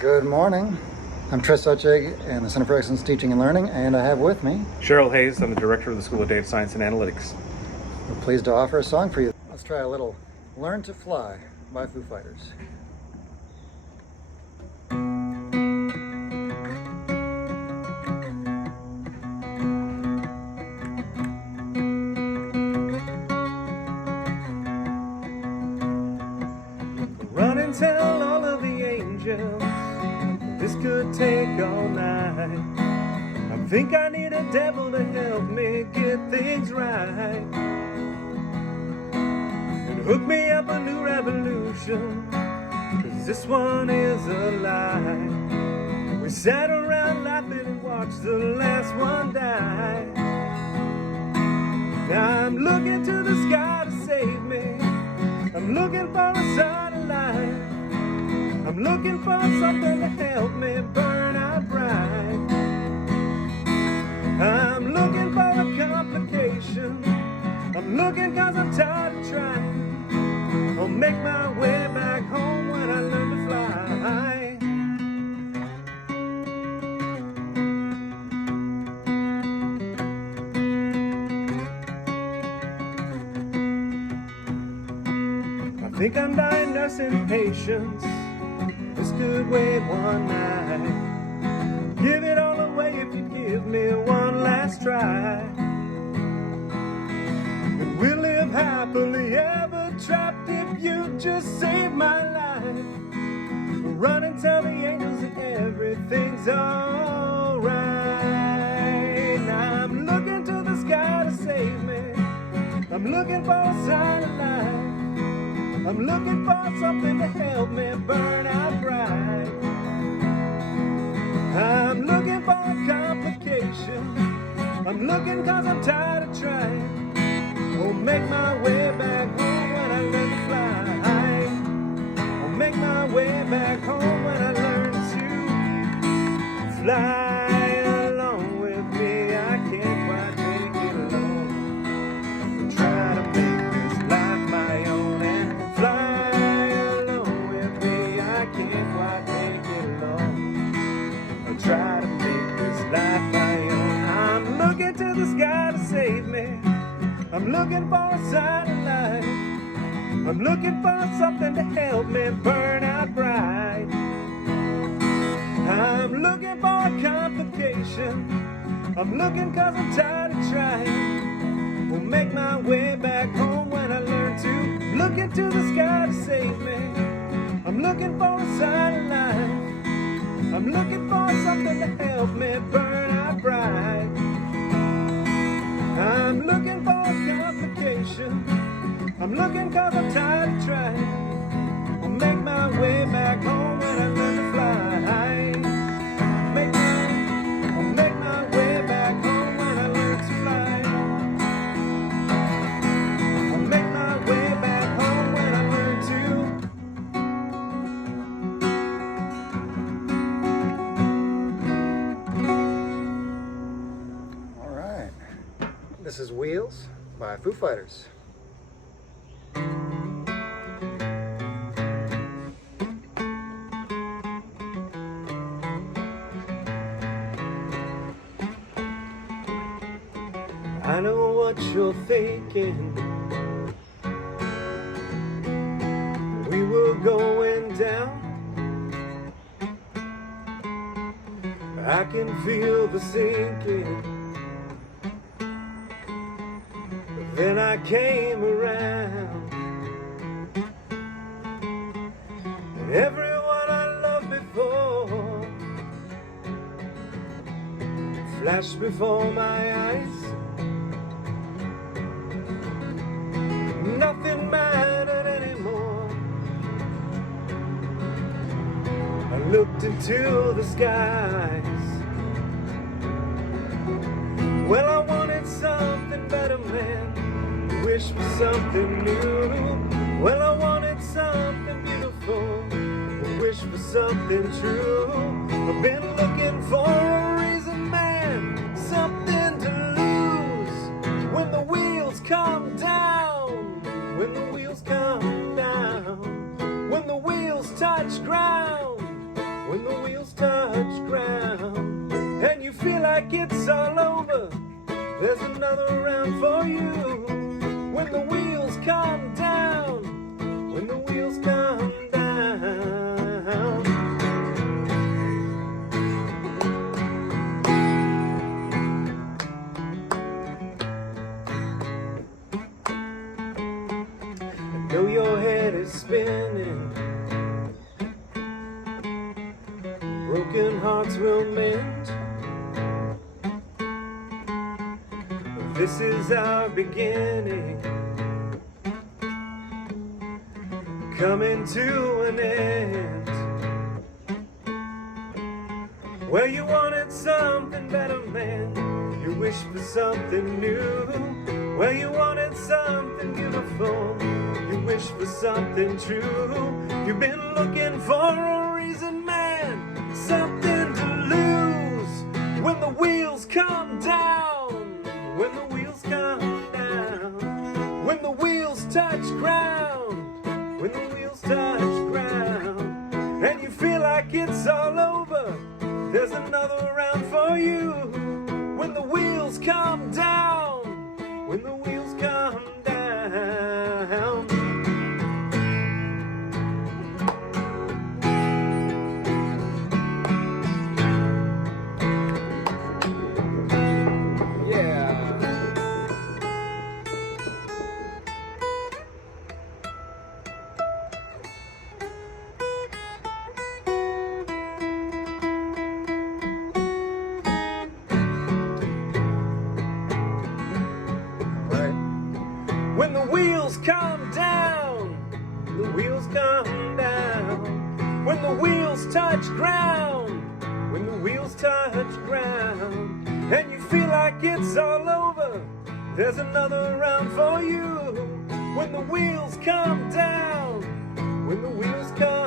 Good morning. I'm Utschig in the Center for Excellence Teaching and Learning, and I have with me Sherrill Hayes. I'm the director of the School of Data Science and Analytics. We're pleased to offer a song for you. Let's try a little Learn to Fly by Foo Fighters. Run and tell all of the angels this could take all night. I think I need a devil to help me get things right, and hook me up a new revolution, 'cause this one is a lie. We sat around laughing and watched the last one die. Now I'm looking to the sky to save me. I'm looking for a satellite. I'm looking for something to help me burn out bright. I'm looking for a complication. I'm looking 'cause I'm tired of trying. I'll make my way back home when I learn to fly. I think I'm diagnosing patience. This could wait one night. Give it all away if you give me one last try. And we'll live happily ever trapped if you just save my life. Run and tell the angels that everything's alright. Now I'm looking to the sky to save me. I'm looking for a sign of life. I'm looking for something to help me burn out bright. I'm looking for a complication. I'm looking 'cause I'm tired of trying. I'll make my way back home when I learn to fly. I'll make my way back home when I learn to fly. Along with me, I can't quite make it alone. Try to make this life my own and fly along with me. I can't quite make it alone. I'll try to make this life my own. I'm looking to the sky to save me. I'm looking for a satellite. I'm looking for something to help me burn out bright. I'm looking for a complication. I'm looking 'cause I'm tired of trying. Will make my way back home when I learn to look into the sky to save me. I'm looking for a satellite. I'm looking for something to help me burn out bright. I'm looking for a complication. I'm looking 'cause I'm tired of trying. I'll make my way back home when I learn to fly. I'll make my way back home when I learn to fly. I'll make my way back home when I learn to. All right. This is Wheels by Foo Fighters. I know what you're thinking. We were going down. I can feel the sinking. Then I came around, and everyone I loved before flashed before my eyes. Nothing mattered anymore. I looked into the skies. Well, I wanted something better, man. Wish for something new. Well, I wanted something beautiful. Wish for something true. I've been looking for a reason, man. Something to lose. When the wheels come down. When the wheels come down. When the wheels touch ground. When the wheels touch ground and you feel like it's all over, there's another round for you. When the wheels come down, when the wheels come down. I know your head is spinning, broken hearts will mend. This is our beginning, coming to an end. Where you wanted something better, man, you wish for something new. Where you wanted something beautiful, you wish for something true. You've been looking for a reason, man, something to lose. When the wheels come down, when the wheels come down, when the wheels touch ground, when the wheels touch ground, and you feel like it's all over, there's another round for you. When the wheels come down, when the wheels come down. When the wheels come down, the wheels come down. When the wheels touch ground, when the wheels touch ground, and you feel like it's all over, there's another round for you. When the wheels come down, when the wheels come